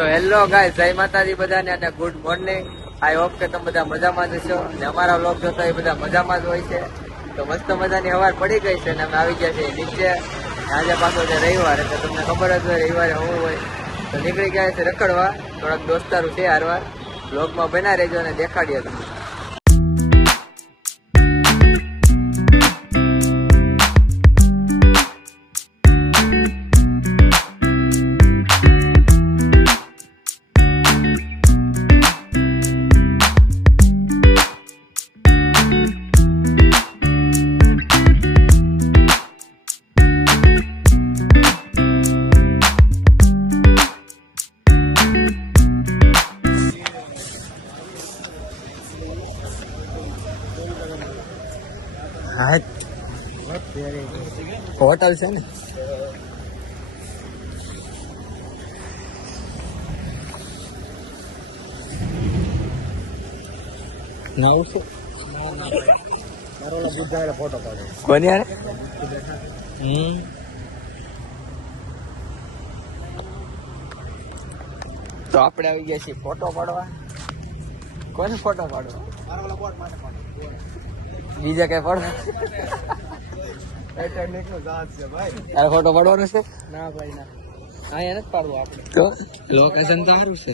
તો hello guys, જય માતાજી બધાને અને ગુડ મોર્નિંગ. આઈ હોપ કે તમે બધા મજામાં જ હશો અને અમારા વ્લોગ જોતા એ બધા મજામાં જ હોય છે. તો મસ્ત મજાની હવાર પડી ગઈ છે અને અમે આવી ગયા છીએ નીચે. આજે પાછો છે રવિવાર, એટલે તમને ખબર જ હોય રવિવારે હું હોય તો નીકળી ગયા છે રખડવા. થોડાક દોસ્તારું છે હારવાર. વ્લોગમાં બના રહેજો અને દેખાડીએ તમને. હોટલ છે ને નાવું છું ફોટો પાડો કોની યાર. તો આપણે આવી ગયા છીએ ફોટો પાડવા. કોને ફોટો પાડવા? બીજા કઈ પાડવા? તારે ફોટો પાડવાનો છે? ના ભાઈ ના, અહીંયા નથી પાડવું આપણે. તો લોકેશન તો સારું છે.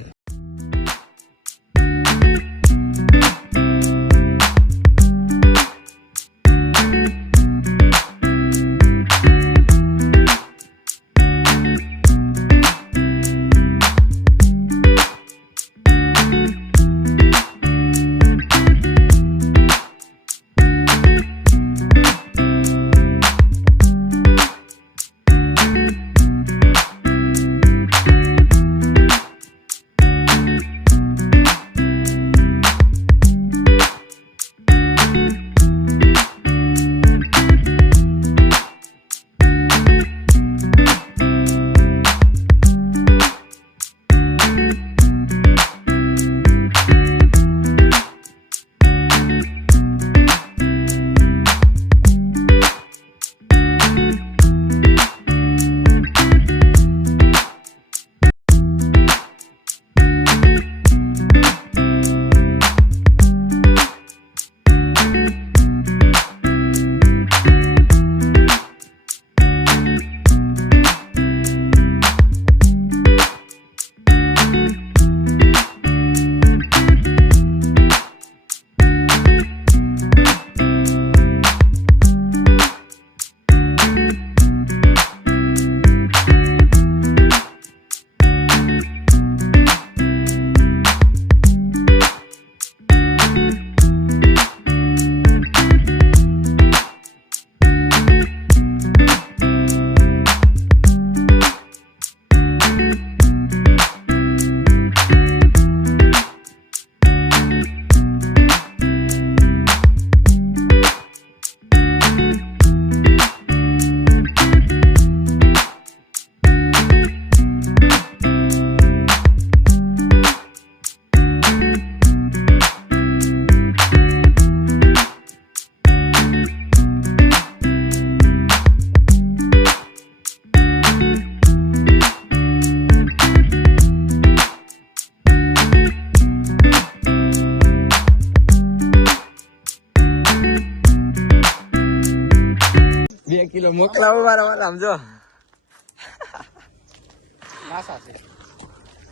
કિલો મોકલાવો મારા વાલા સમજો.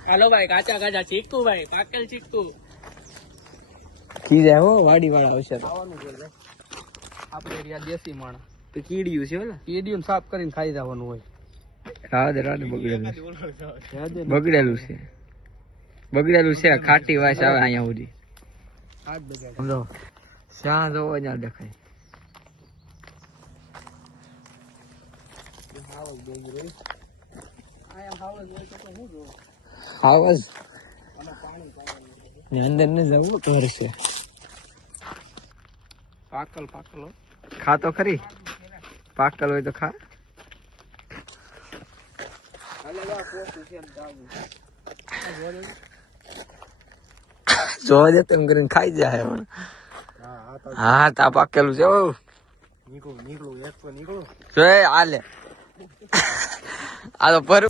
હાલો ભાઈ, કાચા કાચા ચીકુ ભાઈ, પાકેલ ચીકુ કીધા હો વાડી વાળા આવશે તો આપણે એરિયા દેશી માણસ તો કીડિયું છે ઓલા કીડીયું સાફ કરીને ખાઈ જવાનું હોય. રાડે બગડેલું છે બગડેલું છે ખાટી વાસ આવે અહીંયા સુધી સમજો. શ્યાં જોવો ત્યાં દેખાય. હાવજ અંદર ને જવું ઘર છે. પાકલ પાકલ ખા તો ખરી, પાકલ હોય તો ખા. જોવા દે તેમ કરીને ખાઈ જાય. હા તા પાકેલું છે. નીકળું હાલે આ તો પર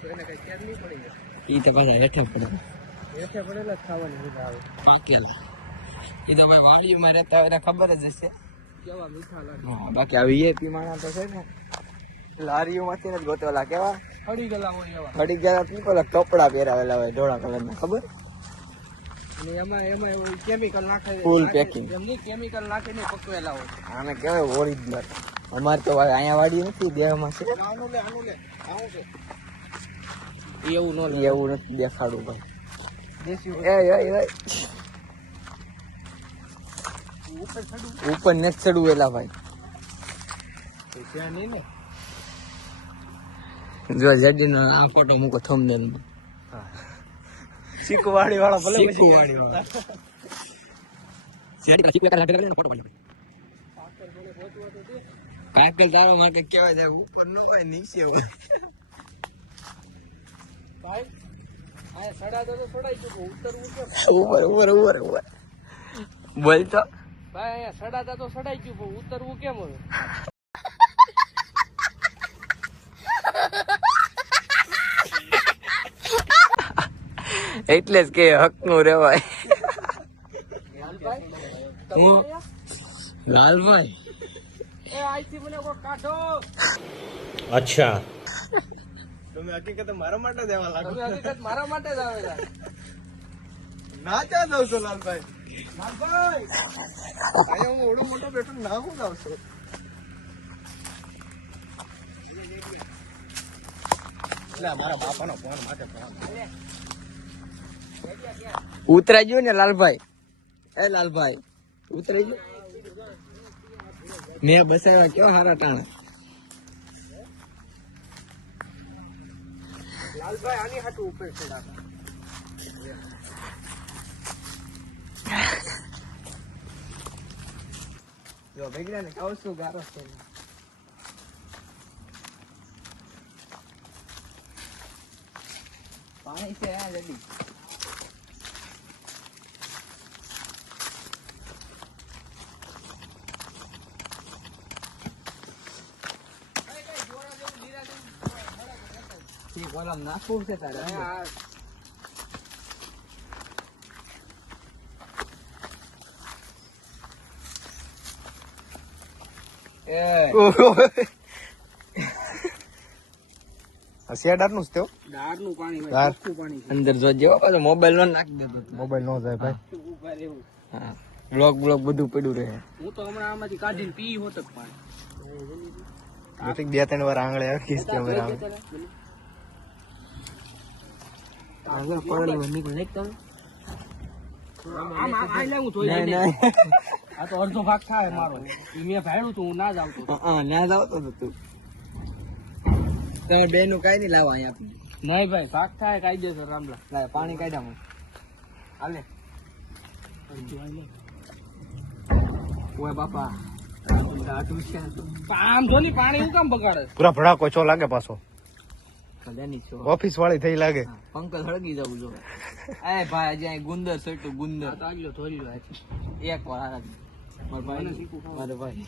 તો એને કઈ કેર નહીં પડી જાય. ઈ તો પાછા હેઠે પડે હેઠે પડેલા જ ખાવાની મજા આવે. પાકેલા ઈ તો ભાઈ વાડીમાં રહેતા હોય એને ખબર જ હશે. કેવા મીઠા લાગે. હા બાકી આ વીઆઈપી માણસ તો છે ને લારીઓમાંથી ને જ ગોતેલા કેવા ખડી ગયેલા હોય એવા. ખડી ગયા પેલા કપડા પહેરાવેલા હોય ધોળા કલરના ખબર. અને એમાં એવું કેમિકલ નાખે. Full packing. એમની કેમિકલ નાખીને પકવેલા હોય. આને કહેવાય ઓરિજિનલ. અમારે તો અહીંયા વાડી નથી દેહમાં છે આનું લે આવું છે. એવું ન લે. એવું નથી દેખાડું ભાઈ. દેશી એ ઉપર ચડું ઉપર નથી ચડવું એલા ભાઈ. તો ત્યાં નહીં ને. જો જડીનો આ ફોટો મૂકો થંબનેલમાં. શીખવાડી વાળા ભલે શીખવાડી વાળા. જડી શીખવા કાલે લાટે ફોટો પાડી. કાકલ તારો માટે કેવા જાય ઉપરનું ભાઈ નીચે હોય. ભાઈ આ સડા તો છોડાઈ ચૂકો ઉતરવું કેમ? ઉપર બોલ તો ભાઈ અહીંયા સડાતા તો સડાઈ ગયું પણ ઉતરવું કેમ હવે? એટલે જ કે હક નું રેવાય. હું લાલભાઈ એ આઈથી મને કોઈ કાઢો. अच्छा તમે હકીકત મારા માટે જ આવેલા ના ચા જાવ છો લાલભાઈ. અહીંયા હું ઓડો મોટો બેઠો ના હું જાવ છું. મારા બાપાનો ફોન માટે ઉતરાઈ ગયો ને લાલભાઈ. એ લાલભાઈ ઉતરાઈ ગયો. મેં બસાવ્યા કેવા હારા ટાણા. લાલભાઈ આની હાટું ઉપર ચડાતા. જો ભેગડા ને કહું છું ગારો છે. પાણી છે આ જલ્દી. ગોલામ નાખવું છે તારે. શેડારનું જ તેઓ દાળનું પાણી હોય, દાળ. ચોખ્ખું પાણી છે. અંદર જો જેવો પાછો મોબાઈલ નો નાખી દેતો. મોબાઈલ નો જાય ભાઈ. ઉભા રહેવું. હા બ્લોક બધું પડ્યું રહે. હું તો હમણાં આમાંથી કાઢીને પી હોત જ પાણી. બે ત્રણ વાર આંગળે આવી કેમેરા આગળ પડેલી નીકળ નહીં તમે. આમ આ લે હું ધોઈ નહીં, લઈને. નહીં. આ તો અડધો ભાગ થાય મારો. ઈ મેં ભાડ્યું તું હું ના જ આવતો. ના જ આવતો હતો તું. તમે બે નું કઈ નહીં લાવવા અહીંયા આપણે. નહીં ભાઈ ભાગ થાય કાયદેસર રામલા. લાય પાણી કાઢ્યા હું. હાલે ઓય બાપા દાટું છે આ તો. આમ જો ની પાણી હું કામ બગાડે? પૂરા ભડાકો છો લાગે પાછો. કદાની છો. ઓફિસ વાળી થઈ લાગે. પંકજ હળગી જવું જો. એ ભાઈ આજે અહીં ગુંદર સટું ગુંદર. આ તો આગલો ધોઈ લો આથી. એક વાર હારા મારા ભાઈ મને શીખવું ખાવું. મારો ભાઈ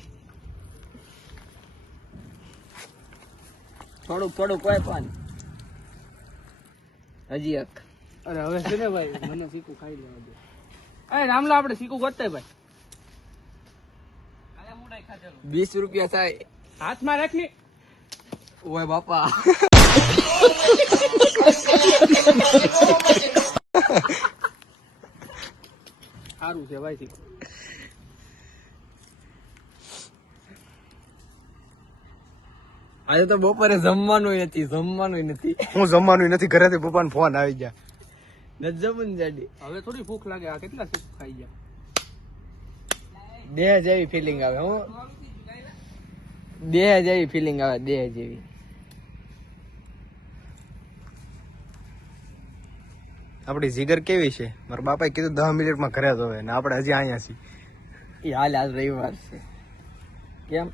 થોડુંક કોઈ પાણી હજી એક. અરે હવે છે ને ભાઈ મને શીખું ખાઈ લેવા દે. એ રામલા આપણે શીખું ગોતતા ભાઈ. 20 રૂપિયા થાય. હાથમાં રાખ ને. ઓય બાપા સારું છે ભાઈ શીખું. આજે તો બપોરે જમવાનું નથી હું જમવાનું નથી, ઘરેથી પપ્પાને ફોન આવી ગયા. નથી જમવાનું જાડી. હવે થોડી ભૂખ લાગે. આ કેટલા શીખું ખાઈ ગયા. દેહ જેવી ફિલિંગ આવે. હું દેહ જેવી ફિલિંગ આવે. દેહ જેવી. આપડી જીગર કેવી છે? મારા બાપાએ કીધું 10 મિનિટમાં ઘરે જ હોય ને આપણે હજી અહીંયા છીએ. એ હાલ આજ રવિવાર છે. કેમ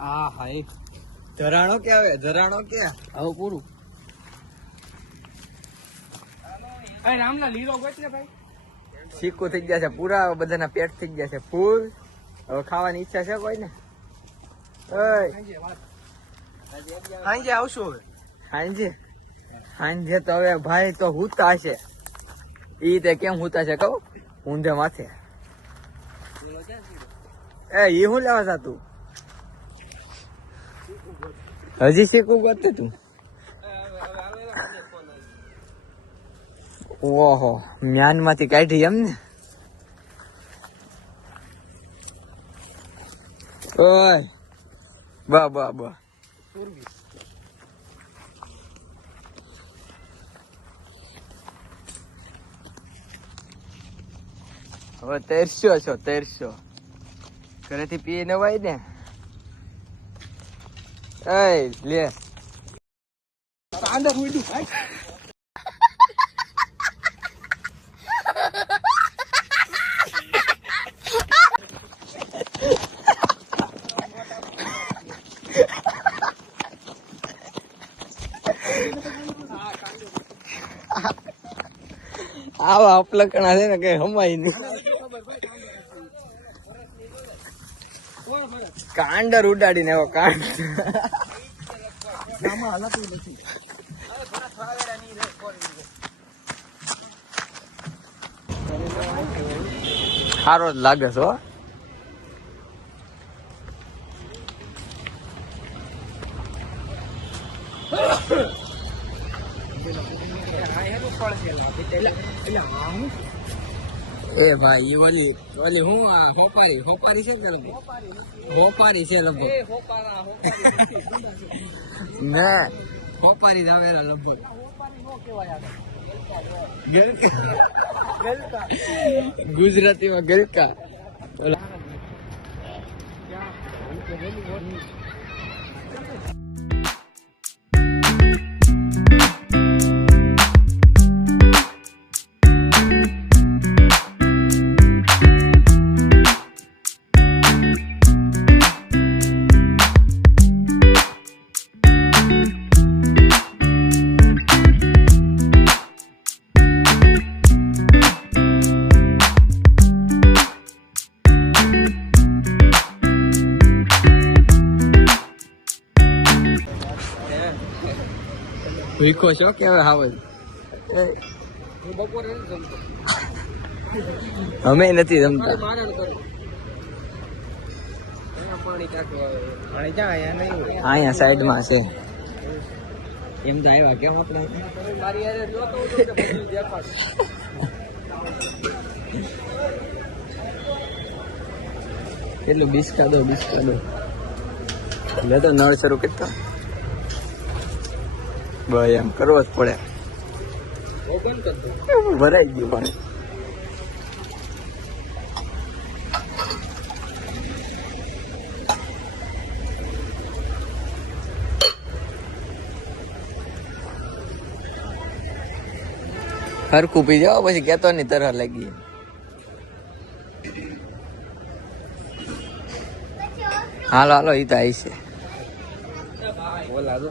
હા હા એ ધરાણો કે આવે ધરાણો કે હવે પૂરું. ભાઈ રામલા લીલો ગોત ને ભાઈ. સિક્કો થઈ ગયા છે પૂરા. હવે બધાના પેટ થઈ ગયા છે ફૂલ. હવે ખાવાની ઈચ્છા છે કોઈ ને? સાંજે આવશું હવે. સાંજે તો હવે ભાઈ તો હુતા છે. ઈ તે કેમ હુતા છે કહું? ઊંધે માથે. ઈ હું લેવા જા તું? હજી શીખવું ગોતે તું? ઓહો, મ્યાન માંથી કાઢી એમ ને? ઓય બા બા બા. હવે તરસ્યો છો, તરસ્યો. ઘરેથી પી નવાય ને. એ લે અંદર ઉડી ભાઈ. આવા અપલકણા છે ને કઈ હમાય નહીં. કાંડર ઉડાડીને એવો કાંડ. સારો જ લાગે છે હો. એ ભાઈ ઈ ઓલી હું હોપારી છે કે હોપારી છે લગભગ ને હોપારી જ આવે લગભગ. ગુજરાતીમાં ગલકા. ભીખો છો કે હવે હાવલ? બપોરે નથી જમતો. અમે નથી જમતા. મારણ કરો. પાણી ચાખવા પાણી જા અહીંયા નહીં હોય. અહીંયા સાઈડમાં છે. એમ તો આવ્યા કેમ આપણે? મારી યારે જોતો હતો તો બધું દેખાડ. કેટલું બિસ્કા દો લે તો નળ શરૂ કરતા. ભાઈ એમ કરવો જ પડે. ઓપન કર દો. ભરાઈ ગયું પાણી. હરખું પી જાઓ પછી કેતો ની તરહ લાગી. હાલો હાલો ઈ તો આવી છે. બોલા દો.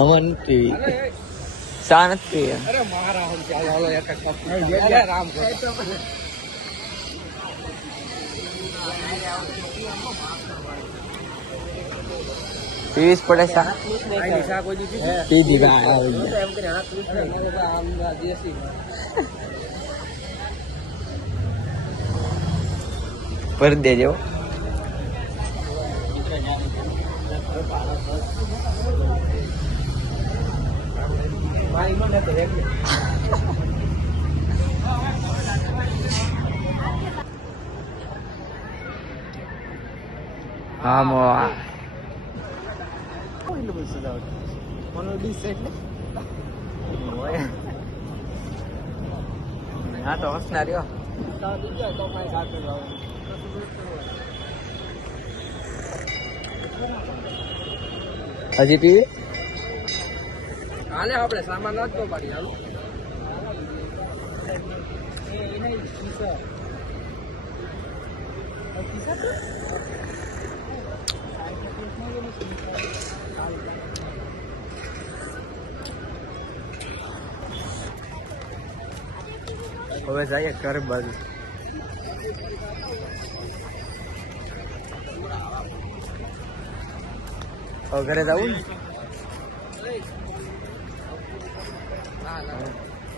અમન નથી શા નથી. અરે મારા હમ ચાલો હાલો એક કપ. રામ કરો. પીવીસ પડે શા? આની શાક ઓજી પીધી? પીધી ભાઈ આવી ગયા. એમ કરી હાથ લૂછ નહીં. મારે તો આમ દેશી. ભરી દેજો. મારી મને તો રેડી. હા મો હા તો હસના રહ્યો. હજી પીવી? હાલે આપણે સામાન નાખતો પાડી હાલો. હવે જઈએ ઘર બાજુ. હવે ઘરે જવું ને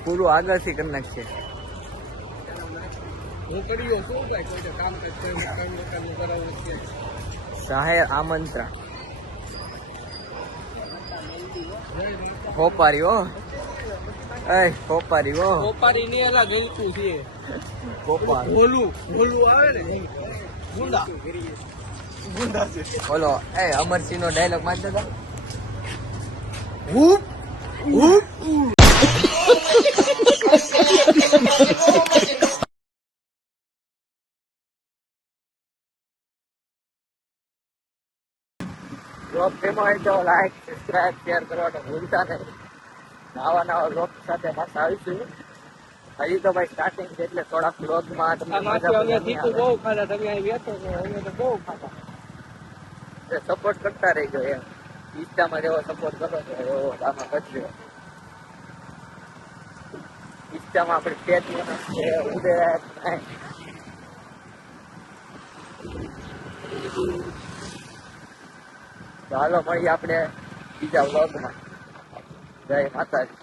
પૂરું આગળથી કરી નાખશે. હું કર્યો શું ભાઈ કોઈ કામ કરાવું છે. જાહેર આમંત્રણ હોપારી હો. એ હોપારી હો. કોપારી ની એલા ગલતું છે. હોપારી ભોલું આવે ને ગુંડા બોલો. એ અમરસિંહ નો ડાયલોગ માનતો હતો. બ્લોગ ફેમસ હોય તો લાઈક સબસ્ક્રાઇબ શેર કરવાનું ભૂલતા નહીં. નવા બ્લોગ સાથે પાછા આવીશું. હજી તો ભાઈ સ્ટાર્ટિંગ છે એટલે થોડાક બ્લોગમાં તમને મજા અમે તીખું બહુ ખાધા. તમે અહીં બેઠો છો અમે તો બહુ ખાધા. સપોર્ટ કરતા રહીજો એમ. ઇન્સ્ટામાં જેવો સપોર્ટ કરો છો એવો આમાં કરજો. ઇન્સ્ટામાં આપણે પેજ ઉદય તો હાલો મળીએ આપણે બીજા વ્લોગમાં. જય માતાજી.